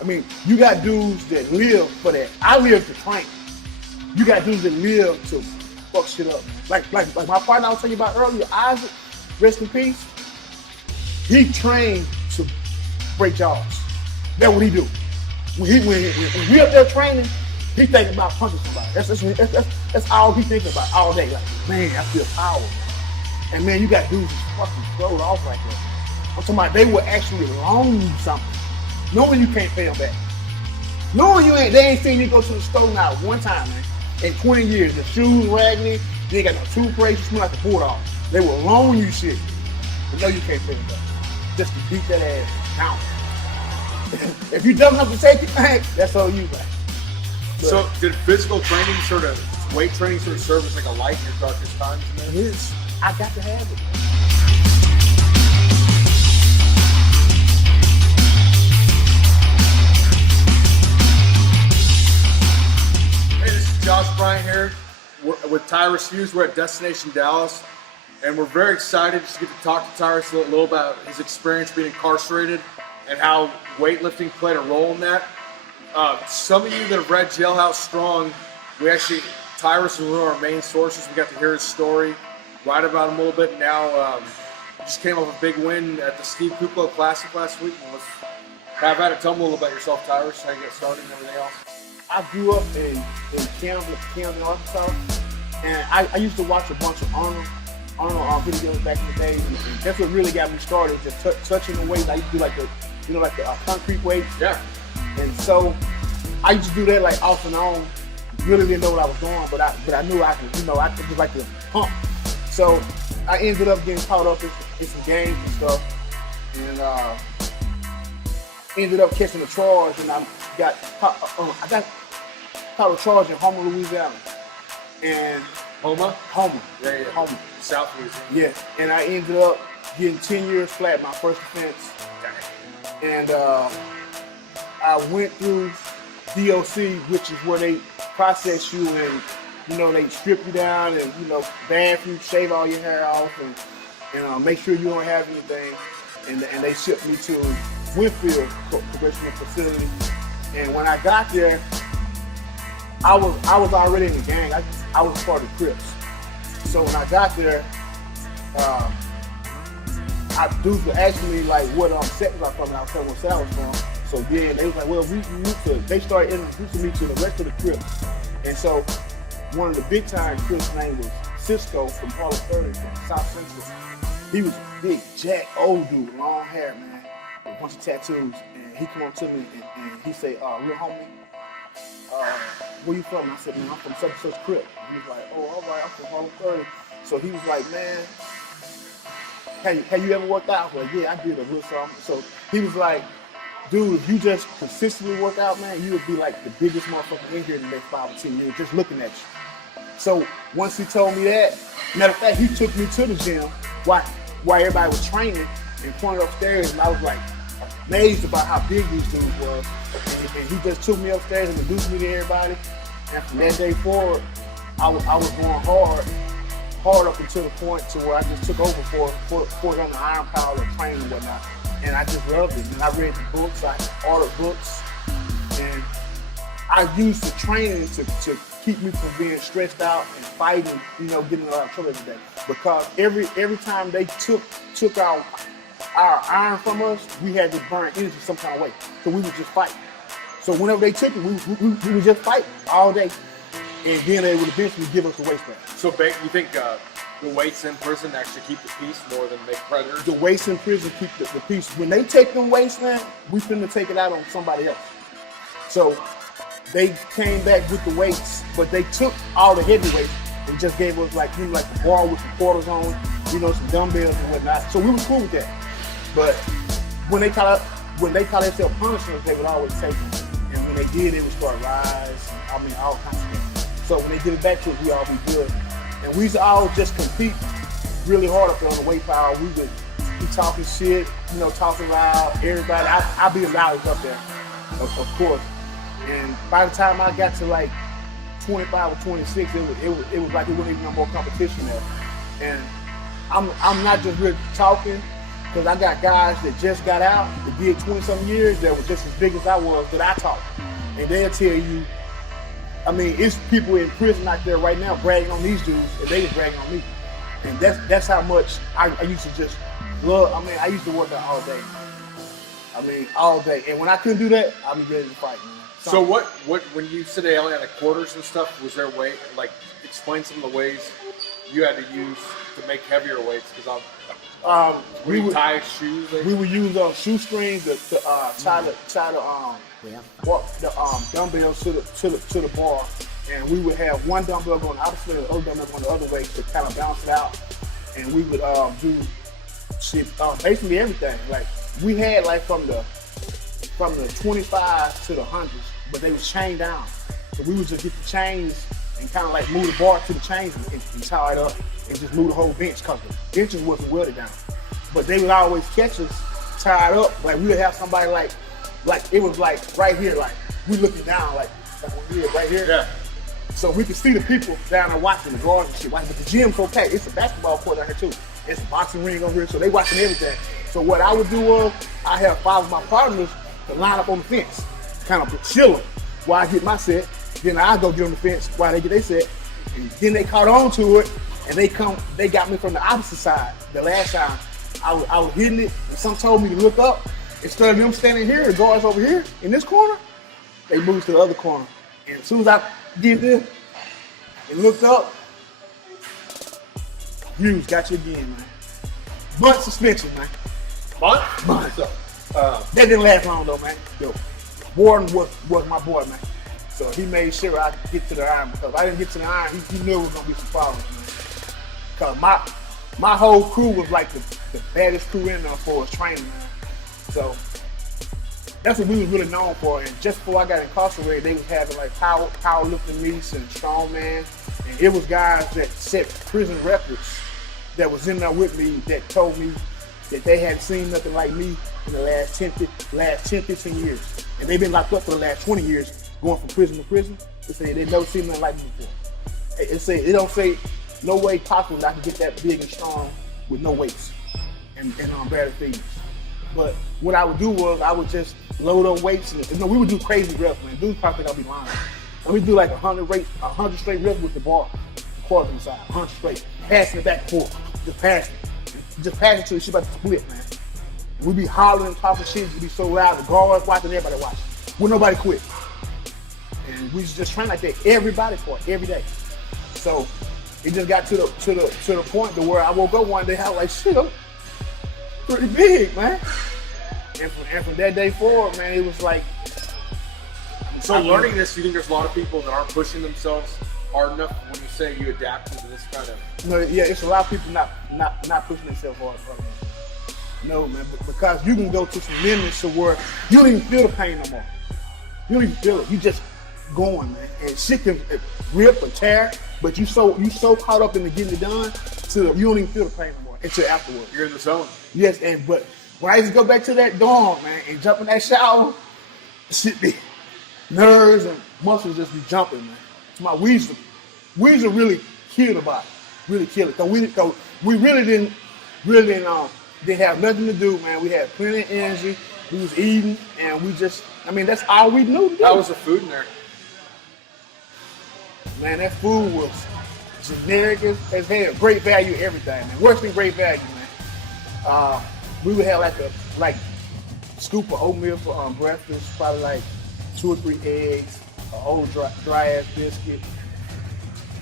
I mean, you got dudes that live for that. I live to train. You got dudes that live to fuck shit up. Like my partner I was telling you about earlier, Isaac, rest in peace. He trained to break jaws. That's what he do. When we up there training, he thinking about punching somebody. That's all he thinking about all day. Like, man, I feel power. And man, you got dudes fucking throwed off like that. I'm talking about they will actually loan you something, knowing you can't pay them back. Knowing they ain't seen you go to the store now one time, man. In 20 years, the shoes raggedy, you ain't got no toothpaste, you smell like a bulldog. They will loan you shit, but know you can't pay them back. Just to beat that ass down. If you jumping up the safety tank, that's all you got. So did physical training weight training serve as like a light in your darkest times? It is. I got to have it. Hey, this is Josh Bryant here with Tyrus Hughes. We're at Destination Dallas, and we're very excited just to get to talk to Tyrus a little about his experience being incarcerated and how weightlifting played a role in that. Some of you that have read Jailhouse Strong, Tyrus was one of our main sources. We got to hear his story, write about him a little bit. Now, just came off a big win at the Steve Kuklo Classic last week. And let's have at it. Tell me a little about yourself, Tyrus, how you got started and everything else. I grew up in Kansas, Arkansas, and I used to watch a bunch of Arnold videos back in the day. And that's what really got me started, just touching the weight. I used to do like the concrete weights. Yeah. And so I used to do that like off and on. Really didn't know what I was doing, but I knew I could, I could just like to pump. So I ended up getting caught up in some games and stuff, and ended up catching a charge, and I got caught a charge in Homer, Louisiana. And Homer? Yeah. Homer. South Louisiana. Yeah, and I ended up getting 10 years flat, my first offense. And I went through DOC, which is where they process you and, they strip you down and, bath you, shave all your hair off and make sure you don't have anything. And they shipped me to Winfield Correctional Facility. And when I got there, I was already in the gang. I was part of the Crips. So when I got there, dudes were asking me like what set was I from, and I was telling what set I was from. So then they was like, well, they started introducing me to the rest of the Crips. And so one of the big time Crips' name was Cisco from Harlem 30 from South Central. He was a big, jack, old dude, long hair, man, with a bunch of tattoos. And he came up to me and he said, real homie, where you from? And I said, man, I'm from such and such Crip. And he was like, oh, all right, I'm from Harlem 30. So he was like, man, have you ever worked out? I was like, yeah, I did a little something. So he was like, dude, if you just consistently work out, man, you would be like the biggest motherfucker in here in the next 5 or 10 years, just looking at you. So once he told me that, matter of fact, he took me to the gym while everybody was training and pointed upstairs, and I was like amazed about how big these dudes were. And he just took me upstairs and introduced me to everybody. And from that day forward, I was going hard up until the point to where I just took over for them, the Iron Power and training and whatnot. And I just loved it. And I read the books, I ordered books, and I used the training to keep me from being stressed out and fighting, getting a lot of trouble every day. Because every time they took our iron from us, we had to burn energy some kind of way. So we would just fight. So whenever they took it, we would just fight all day. And then they would eventually give us the waistband. So you think the weights in prison actually keep the peace more than make predators? The weights in prison keep the peace. When they take them weights, man, we finna take it out on somebody else. So they came back with the weights, but they took all the heavy weights and just gave us like a bar with some quarters on, some dumbbells and whatnot. So we were cool with that. But when they call themselves punishers, they would always take them. And when they did, it would start rise. All kinds of things. So when they give it back to us, we all be good. And we used to all just compete really hard up there on the weight power. We would be talking shit, talking loud, everybody. I'd be the loudest up there, of course. And by the time I got to like 25 or 26, it was like it wasn't even no more competition there. And I'm not just really talking, Because I got guys that just got out, that did 20-something years, that were just as big as I was, that I taught. And they'll tell you, I mean, it's people in prison out there right now bragging on these dudes, and they was bragging on me. And that's how much I used to just love. I mean, I used to work out all day. I mean, all day. And when I couldn't do that, I'd be ready to fight, man. So what when you sit at Atlanta quarters and stuff, was there a way, like, explain some of the ways you had to use to make heavier weights? Because we would tie shoes. We would use shoestrings to tie the dumbbells to the bar, and we would have one dumbbell going the opposite and the other dumbbell going the other way to kind of balance it out. And we would do shit, basically everything. Like we had like from the 25 to the hundreds, but they was chained down. So we would just get the chains and kind of like move the bar to the chains and tie it up and just move the whole bench because the benches wasn't welded down. But they would always catch us tied up. Like we would have somebody like it was like right here, like we looking down like right here. Yeah. So we could see the people down there watching the guards and shit. But the gym's okay. It's a basketball court out here too. It's a boxing ring over here, so they watching everything. So what I would do was I have 5 of my partners to line up on the fence, kind of chill them while I get my set. Then I go get on the fence while they get their set. And then they caught on to it, and they got me from the opposite side. The last time I was hitting it, and some told me to look up. Instead of them standing here, the guards over here in this corner, they moved to the other corner. And as soon as I did this and looked up, Hughes got you again, man. Month suspension, man. Month? So, that didn't last long though, man. Yo, Warden was my boy, man. So he made sure I could get to the iron, because if I didn't get to the iron, he knew it was gonna be some problems, man. Cause my whole crew was like the baddest crew in there for us training, man. So that's what we was really known for. And just before I got incarcerated, they was having like powerlifting meets and strongman, and it was guys that set prison records that was in there with me that told me that they hadn't seen nothing like me in the last 10, 15 years. And they've been locked up for the last 20 years, going from prison to prison. They say they never seen nothing like me before. It don't say no way possible that I can get that big and strong with no weights and bad feeds. But what I would do was I would just load up weights. And we would do crazy reps, man. Dudes probably think I'll be lying. And we do like 100 straight reps with the bar, the quarter inside, 100 straight, passing it back and forth, just passing it till the shit about to split, man. We'd be hollering and talking shit, it'd be so loud, the guards watching, everybody watching. Would nobody quit. And we just train like that everybody for it, every day. So it just got to the point to where I woke up one day, I was like, shit, I'm pretty big, man. And from that day forward, man, it was like. So learning this, you think there's a lot of people that aren't pushing themselves hard enough when you say you adapt to this kind of? No, yeah, it's a lot of people not pushing themselves hard enough. No, man, because you can go to some limits to where you don't even feel the pain no more. You don't even feel it. You just going, man. And shit can rip or tear, but you so caught up in the getting it done you don't even feel the pain no more until afterwards. You're in the zone. Yes, but when I used to go back to that dorm, man, and jump in that shower, shit be nerves and muscles just be jumping, man. We used to really kill the body, really kill it. Cause we really didn't have nothing to do, man. We had plenty of energy. We was eating, and that's all we knew to do. How was the food in there? Man, that food was generic as hell. Great value, everything, man. Worse than great value, man. We would have like scoop of oatmeal for breakfast, probably like 2 or 3 eggs, a whole dry ass biscuit,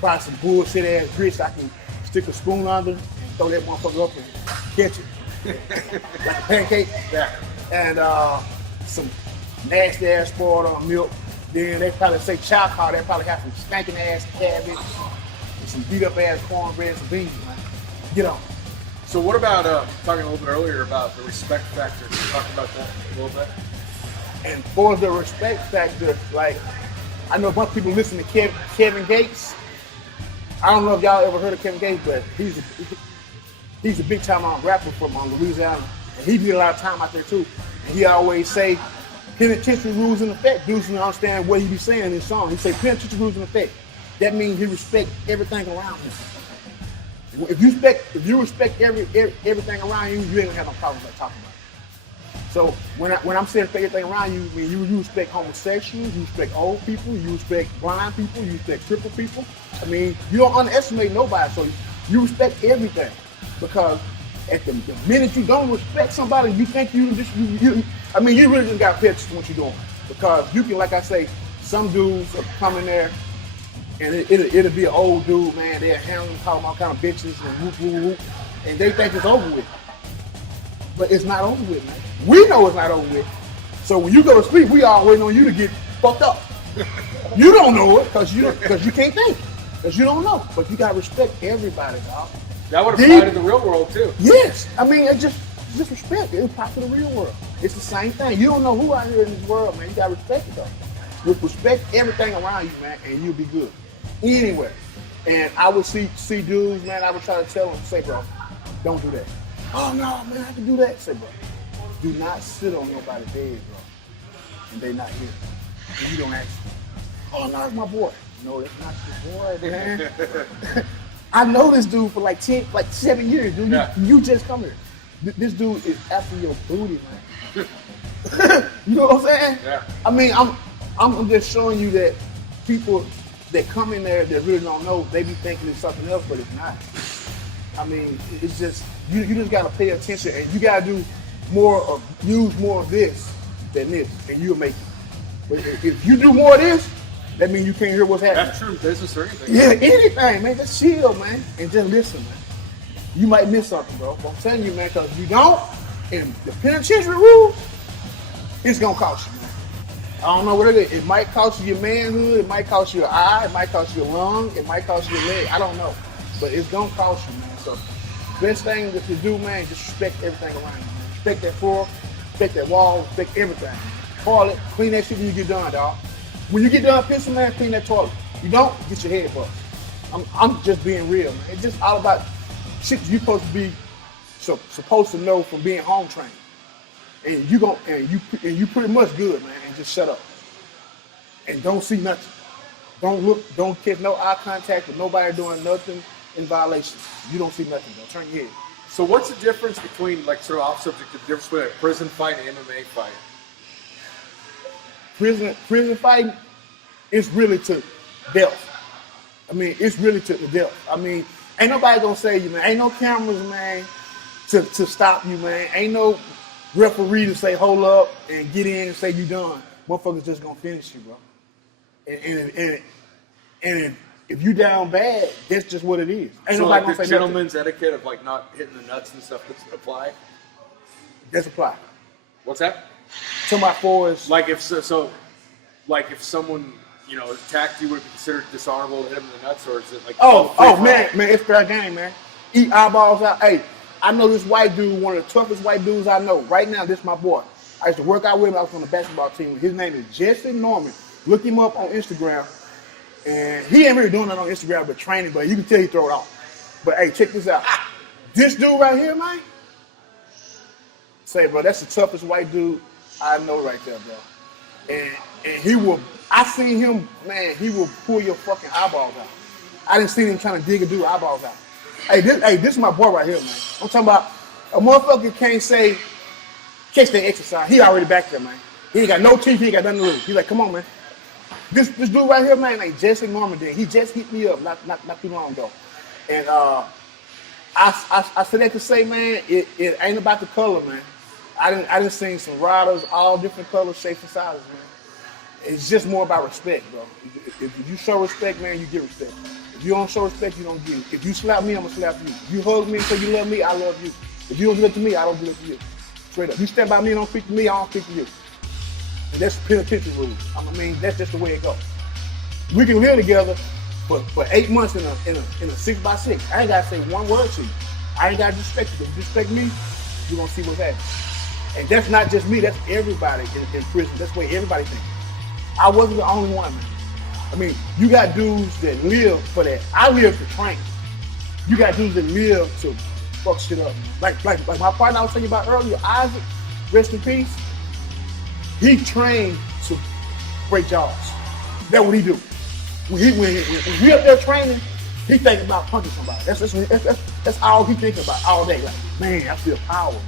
probably some bullshit ass grits I can stick a spoon under and throw that motherfucker up and catch it. Like a pancake. Yeah. And some nasty ass spoiled milk. Then they probably say chow car, they probably have some stinking ass cabbage, and some beat up ass cornbread, some beans, man. Get on. So what about talking a little bit earlier about the respect factor? Can you talk about that a little bit? And for the respect factor, like, I know a bunch of people listen to Kevin Gates. I don't know if y'all ever heard of Kevin Gates, but he's a big time rapper from Louisiana. And he did a lot of time out there too. And he always say, penitentiary rules in effect. Dudes don't understand what he be saying in his song. He say penitentiary rules in effect. That means he respect everything around him. If you respect everything around you, you ain't gonna have no problems like talking about it. So when I'm saying respect everything around you, I mean you respect homosexuals, you respect old people, you respect blind people, you respect crippled people. I mean, you don't underestimate nobody, so you respect everything. Because at the minute you don't respect somebody, you think you really just got to pay attention to what you're doing. Because you can, like I say, some dudes will come in there and it'll be an old dude, man. They'll handle him, call him all kind of bitches and whoop, whoop, whoop, and they think it's over with. But it's not over with, man. We know it's not over with. So when you go to sleep, we all waiting on you to get fucked up. You don't know it because you can't think, because you don't know. But you got to respect everybody, dog. That would apply to the real world too. Yes, I mean it's just respect. It applies to the real world. It's the same thing. You don't know who out here in this world, man. You gotta respect it though. Respect everything around you, man, and you'll be good. Anyway, and I would see dudes, man. I would try to tell them, say, bro, don't do that. Oh no, man, I can do that. Say, bro, do not sit on nobody's bed, bro, and they not here, and you don't ask them. Oh no, that's my boy. No, that's not your boy, man. I know this dude for like 7 years, dude. Yeah. You just come here. This dude is after your booty, man. You know what I'm saying? Yeah. I mean, I'm just showing you that people that come in there that really don't know, they be thinking it's something else, but it's not. I mean, it's just you just gotta pay attention, and you gotta do use more of this than this, and you'll make it. But if you do more of this, that means you can't hear what's happening. That's true, business or anything. Yeah, anything, man. Just chill, man, and just listen, man. You might miss something, bro. But I'm telling you, man, because if you don't, and the penitentiary rules, it's gonna cost you, man. I don't know what it is. It might cost you your manhood. It might cost you an eye. It might cost you a lung. It might cost you a leg. I don't know, but it's gonna cost you, man. So, best thing that you do, man, just respect everything around you. Man. Respect that floor, respect that wall, respect everything. Toilet, clean that shit when you get done, dog. When you get done pissing, man, clean that toilet. You don't, get your head bust. I'm just being real, man. It's just all about shit you're supposed to know from being home trained. And you pretty much good, man. And just shut up. And don't see nothing. Don't look, don't catch no eye contact with nobody doing nothing in violation. You don't see nothing, though. Turn your head. So what's the difference between, like, sort of off subject, the difference between a prison fight and an MMA fight? Prison fighting is really to death. I mean, it's really to the death. I mean, ain't nobody gonna save you, man. Ain't no cameras, man, to stop you, man. Ain't no referee to say, hold up and get in and say you done. Motherfuckers just gonna finish you, bro. And if you down bad, that's just what it is. Ain't so nobody like gonna the say gentleman's nothing. etiquette of like not hitting the nuts and stuff doesn't apply? That's apply. What's that? To my forwards. Like if like if someone, you know, attacked you, would it be considered dishonorable to hit him in the nuts, or is it like man, it's fair game, man. Eat eyeballs out. Hey, I know this white dude, one of the toughest white dudes I know. Right now, this is my boy. I used to work out with him. I was on the basketball team. His name is Jesse Norman. Look him up on Instagram. And he ain't really doing that on Instagram, but training, but you can tell he throw it off. But hey, check this out. This dude right here, man. Say, bro, that's the toughest white dude I know right there, bro. And he will, I seen him, man, he will pull your fucking eyeballs out. I didn't see him trying to dig a dude eyeballs out. Hey, this is my boy right here, man. I'm talking about a motherfucker can't say, catch that exercise. He already back there, man. He ain't got no teeth, he ain't got nothing to lose. He's like, come on, man. This dude right here, man, like Jesse Norman did. He just hit me up not too long ago. And I said that to say, man, it ain't about the color, man. I didn't see some riders, all different colors, shapes, and sizes, man. It's just more about respect, bro. If you show respect, man, you get respect. If you don't show respect, you don't get it. If you slap me, I'm gonna slap you. If you hug me and say you love me, I love you. If you don't do it to me, I don't do it to you. Straight up. You stand by me and don't speak to me, I don't speak to you. And that's penitentiary rules. I mean, that's just the way it goes. We can live together for 8 months in a 6x6. I ain't gotta say one word to you. I ain't gotta disrespect you. If you disrespect me, you're gonna see what's happening. And that's not just me, that's everybody in prison. That's the way everybody thinks. I wasn't the only one, man. I mean, you got dudes that live for that. I live to train. You got dudes that live to fuck shit up. Like my partner I was telling you about earlier, Isaac, rest in peace. He trained to break jaws. That's what he do. When he up there training, He thinking about punching somebody. That's all he thinking about all day. Like, man, I feel power, man.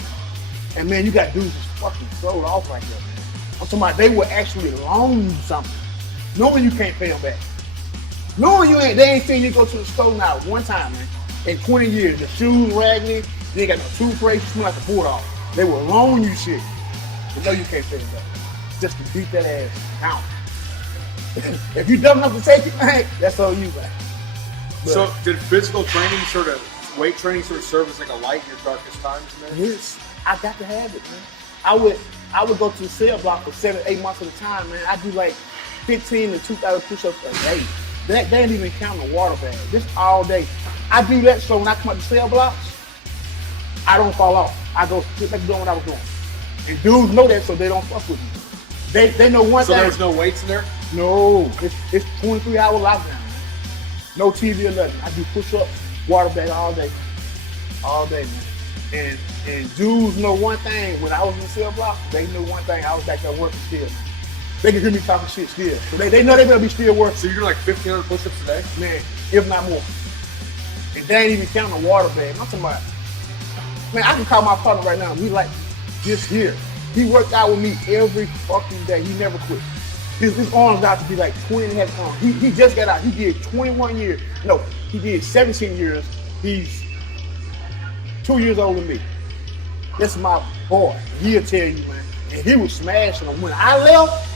And man, you got dudes just fucking throw it off like that, man. I'm talking about they will actually loan you something, knowing you can't pay them back. Knowing they ain't seen you go to the store now one time, man. In 20 years, the shoes raggedy, you ain't got no toothpaste, you smell like a bulldog. They will loan you shit, but know you can't pay them back. Just to beat that ass down. If you dumb enough to take it, man, that's all you, man. But, so did physical training weight training serve as like a light in your darkest times, man? yes, I got to have it, man. I would go to the cell block for 7-8 months at a time, man. I do like 15 to 2,000 push-ups a day. That ain't even counting the water bag. Just all day. I do that so when I come up to cell blocks, I don't fall off. I go get back to doing what I was doing. And dudes know that, so they don't fuck with me. They know one thing. So there's no weights in there? No, it's 23-hour lockdown, man. No TV or nothing. I do push-ups, water bag all day, man. And dudes know one thing. When I was in the cell block, they knew one thing. I was back there working still. They can hear me talking shit still. So they know they better be still working. So you're doing like 1,500 push-ups a day? Man, if not more. And they ain't even counting the water bag. I'm talking about, man, I can call my partner right now. We like just here. He worked out with me every fucking day. He never quit. His arms got to be like 20 and a half arms. He just got out. He did 21 years. No, he did 17 years. He's 2 years older than me. That's my boy. He'll tell you, man. And he was smashing them. When I left,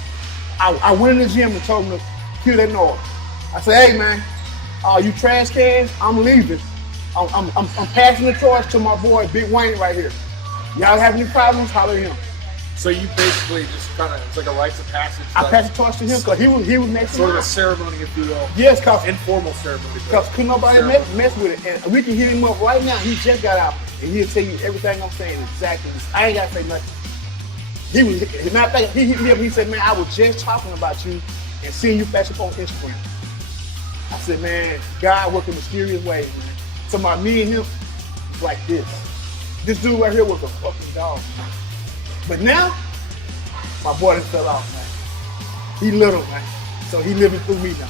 I went in the gym and told him to kill that noise. I said, hey, man, you trash cans, I'm leaving. I'm passing the torch to my boy, Big Wayne, right here. Y'all have any problems, holler at him. So you basically just kind of, it's like a rites of passage. I passed the torch to him because he was next to me. Sort of a ceremony, if you will. Yes, because informal ceremony. Because couldn't nobody mess with it. And we can hit him up right now. He just got out, and he'll tell you everything I'm saying exactly. I ain't got to say nothing. Matter of fact, he hit me up. He said, man, I was just talking about you and seeing you flash up on Instagram. I said, man, God working in mysterious ways, man. So my me and him, it's like this. This dude right here was a fucking dog, man. But now, my boy done fell off, man. He little, man. So he living through me now.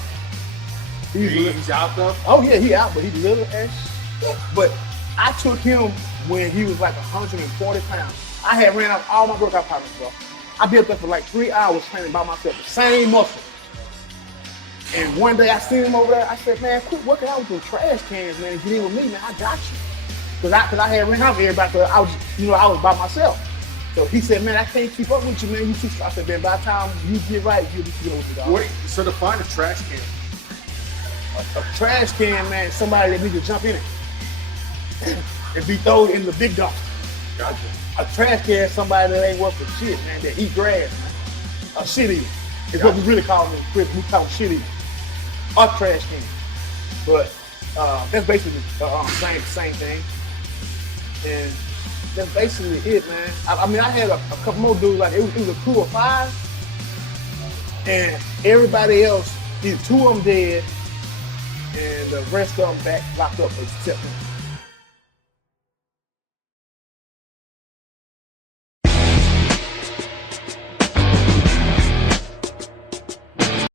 He's out though? Oh yeah, he out, but he little as shit. But I took him when he was like 140 pounds. I had ran out all my workout partners, bro. I built up for like 3 hours training by myself, the same muscle. And one day I seen him over there. I said, man, quit working out with those trash cans, man. Get in with me, man. I got you. Cause I had ran out with everybody. I was by myself. So he said, man, I can't keep up with you, man. You too. I said, man, by the time you get right, you'll be good with it. Wait, so define a trash can. A trash can, man, somebody that needs to jump in it and be thrown in the big dumpster. Gotcha. A trash can is somebody that ain't worth a shit, man, that eat grass, man. A shit eater. It's what we really call them. We call them shit eaters. A trash can. But that's basically the same thing. And that's basically it, man. I mean, I had a couple more dudes, like it was a crew of 5, and everybody else, either 2 of them dead, and the rest of them back locked up except me.